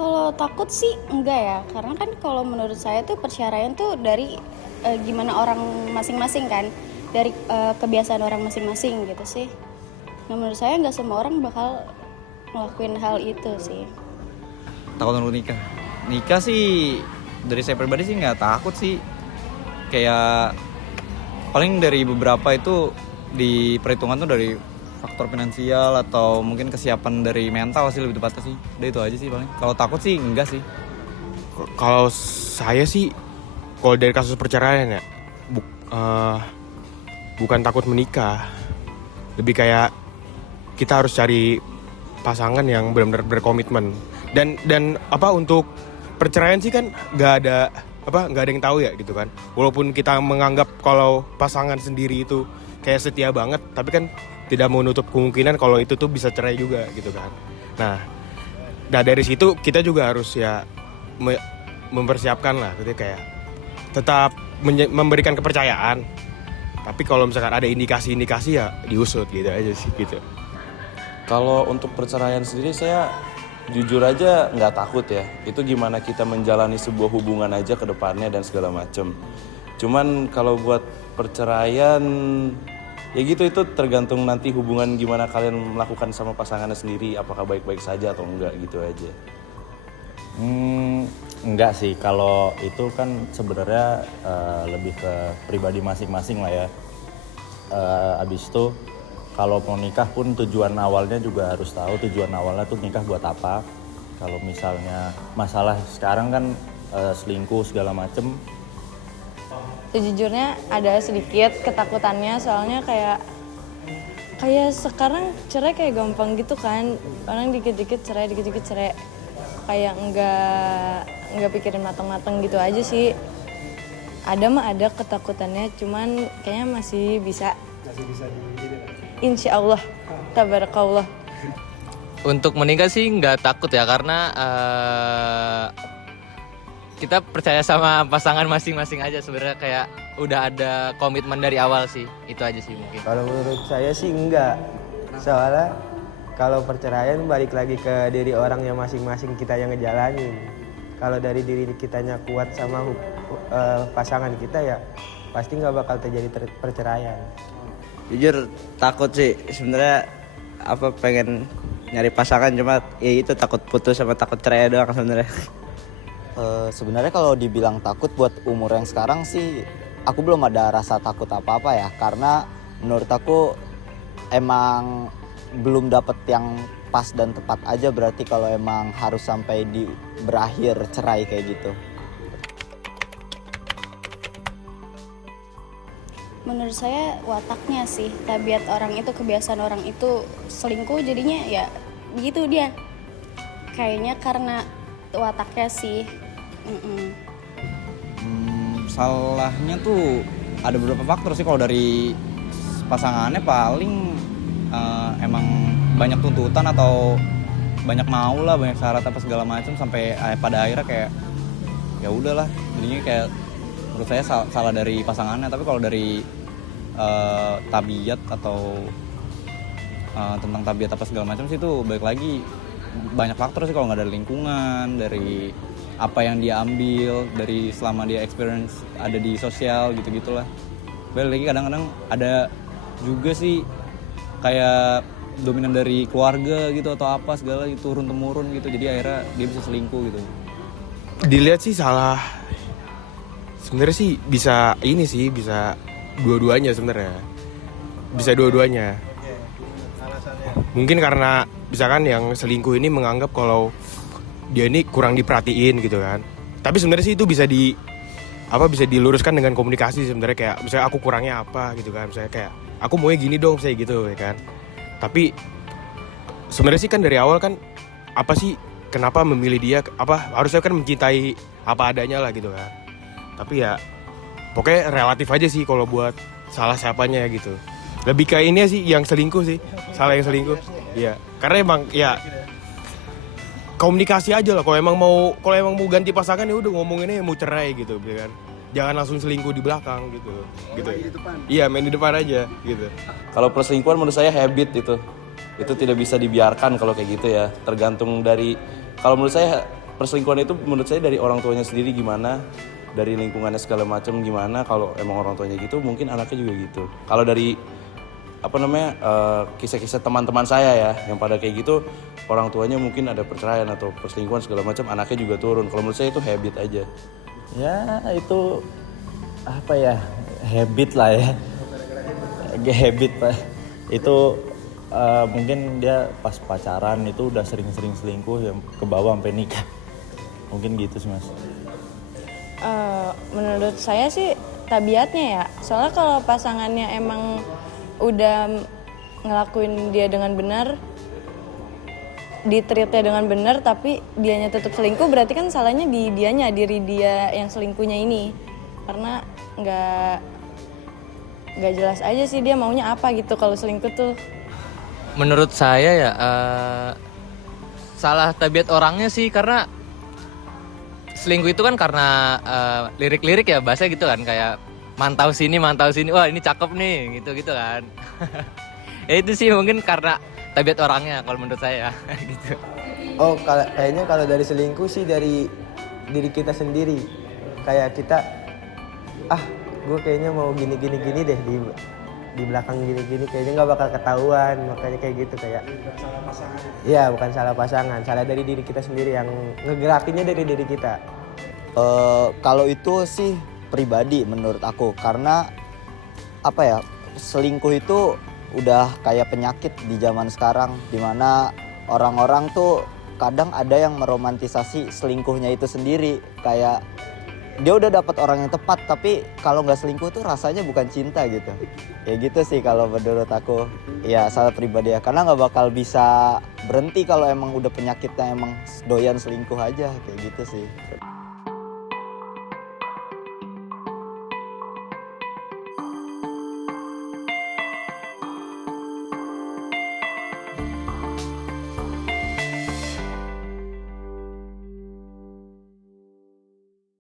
Kalau takut sih enggak ya, karena kan kalau menurut saya tuh perceraian tuh dari gimana orang masing-masing kan, dari kebiasaan orang masing-masing gitu sih. Nah menurut saya nggak semua orang bakal ngelakuin hal itu sih. Takut untuk nikah sih dari saya pribadi sih nggak takut sih, kayak paling dari beberapa itu di perhitungan tuh dari faktor finansial atau mungkin kesiapan dari mental sih lebih tepatnya sih. Udah itu aja sih paling. Kalau takut sih enggak sih. Kalau saya sih, kalau dari kasus perceraian ya, bukan takut menikah, lebih kayak kita harus cari pasangan yang benar-benar berkomitmen. Dan apa untuk perceraian sih kan nggak ada yang tahu ya gitu kan. Walaupun kita menganggap kalau pasangan sendiri itu kayak setia banget, tapi kan tidak menutup kemungkinan kalau itu tuh bisa cerai juga gitu kan. Nah dari situ kita juga harus ya mempersiapkan lah, gitu kayak tetap memberikan kepercayaan. Tapi kalau misalkan ada indikasi-indikasi ya diusut gitu aja sih gitu. Kalau untuk perceraian sendiri saya jujur aja nggak takut ya. Itu gimana kita menjalani sebuah hubungan aja ke depannya dan segala macem. Cuman kalau buat perceraian ya gitu, itu tergantung nanti hubungan gimana kalian melakukan sama pasangannya sendiri, apakah baik-baik saja atau enggak gitu aja. Enggak sih, kalau itu kan sebenarnya lebih ke pribadi masing-masing lah ya. Abis itu kalau mau nikah pun tujuan awalnya juga harus tahu tujuan awalnya tuh nikah buat apa. Kalau misalnya masalah sekarang kan selingkuh segala macem. Sejujurnya ada sedikit ketakutannya, soalnya kayak sekarang cerai kayak gampang gitu kan. Orang dikit-dikit cerai, kayak nggak pikirin matang-matang gitu aja sih. Ada ketakutannya, cuman kayaknya masih bisa insya Allah, tabarakallah. Untuk menikah sih nggak takut ya, karena kita percaya sama pasangan masing-masing aja sebenarnya, kayak udah ada komitmen dari awal sih. Itu aja sih mungkin. Kalau menurut saya sih enggak. Soalnya kalau perceraian balik lagi ke diri orang yang masing-masing kita yang ngejalanin. Kalau dari diri kitanya kuat sama pasangan kita ya pasti nggak bakal terjadi perceraian. Jujur takut sih sebenarnya, pengen nyari pasangan, cuma ya itu takut putus sama takut cerai doang sebenarnya. Sebenarnya kalau dibilang takut buat umur yang sekarang sih aku belum ada rasa takut apa-apa ya, karena menurut aku emang belum dapet yang pas dan tepat aja, berarti kalau emang harus sampai di berakhir cerai kayak gitu. Menurut saya wataknya sih, tabiat orang itu, kebiasaan orang itu selingkuh jadinya ya gitu dia. Kayaknya karena wataknya sih. Salahnya tuh ada beberapa faktor sih. Kalau dari pasangannya paling emang banyak tuntutan atau banyak mau lah, banyak syarat apa segala macam, sampai pada akhirnya kayak ya udahlah, jadinya kayak menurut saya salah dari pasangannya. Tapi kalau dari tabiat atau tentang tabiat apa segala macam sih, itu balik lagi banyak faktor sih. Kalau nggak dari lingkungan, dari apa yang dia ambil, dari selama dia experience ada di sosial gitu-gitulah. Balik lagi kadang-kadang ada juga sih kayak dominan dari keluarga gitu atau apa segala itu, turun-temurun gitu, jadi akhirnya dia bisa selingkuh gitu. Dilihat sih salah, sebenarnya sih bisa dua-duanya sebenarnya, bisa dua-duanya. Mungkin karena misalkan yang selingkuh ini menganggap kalau dia ini kurang diperhatiin gitu kan. Tapi sebenarnya sih itu bisa diluruskan dengan komunikasi sebenarnya, kayak misalnya aku kurangnya apa gitu kan, misalnya kayak aku maunya gini dong saya gitu ya kan. Tapi sebenarnya sih kan dari awal kan apa sih, kenapa memilih dia, harusnya kan mencintai apa adanya lah gitu kan. Tapi ya pokoknya relatif aja sih kalau buat salah siapanya gitu. Lebih kayak ini sih yang selingkuh sih, salah yang selingkuh. Iya, karena emang ya komunikasi aja lah. Kalau emang mau ganti pasangan ya udah ngomonginnya mau cerai gitu ya kan. Jangan langsung selingkuh di belakang gitu. Main di depan. Iya, main di depan aja gitu. Kalau perselingkuhan menurut saya habit itu tidak bisa dibiarkan kalau kayak gitu ya. Tergantung dari, kalau menurut saya perselingkuhan itu menurut saya dari orang tuanya sendiri gimana, dari lingkungannya segala macam gimana. Kalau emang orang tuanya gitu, mungkin anaknya juga gitu. Kalau dari kisah-kisah teman-teman saya ya yang pada kayak gitu, orang tuanya mungkin ada perceraian atau perselingkuhan segala macam, anaknya juga turun. Kalau menurut saya itu habit aja. Ya itu apa ya, habit lah ya. Habit Pak. Itu mungkin dia pas pacaran itu udah sering-sering selingkuh yang ke bawah sampai nikah. Mungkin gitu sih Mas. Menurut saya sih tabiatnya ya. Soalnya kalau pasangannya emang udah ngelakuin dia dengan benar, di-treatnya dengan benar, tapi dianya tetap selingkuh, berarti kan salahnya di dianya, diri dia yang selingkuhnya ini. Karena nggak jelas aja sih dia maunya apa gitu kalau selingkuh tuh. Menurut saya ya salah tabiat orangnya sih, karena selingkuh itu kan karena lirik-lirik ya, bahasa gitu kan, kayak mantau sini, wah ini cakep nih, gitu kan. Ya itu sih mungkin karena tabiat orangnya kalau menurut saya gitu. Oh, kayaknya kalau dari selingkuh sih dari diri kita sendiri. Kayak kita, gue kayaknya mau gini deh di belakang gini, kayaknya nggak bakal ketahuan, makanya kayak gitu kayak. Iya, bukan salah pasangan, salah dari diri kita sendiri yang ngegerakinnya dari diri kita. Kalau itu sih pribadi menurut aku, karena apa ya, selingkuh itu udah kayak penyakit di zaman sekarang, dimana orang-orang tuh kadang ada yang meromantisasi selingkuhnya itu sendiri, kayak dia udah dapat orang yang tepat, tapi kalau nggak selingkuh tuh rasanya bukan cinta gitu. Kayak gitu sih kalau menurut aku. Ya salah pribadi ya, karena nggak bakal bisa berhenti kalau emang udah penyakitnya emang doyan selingkuh aja, kayak gitu sih.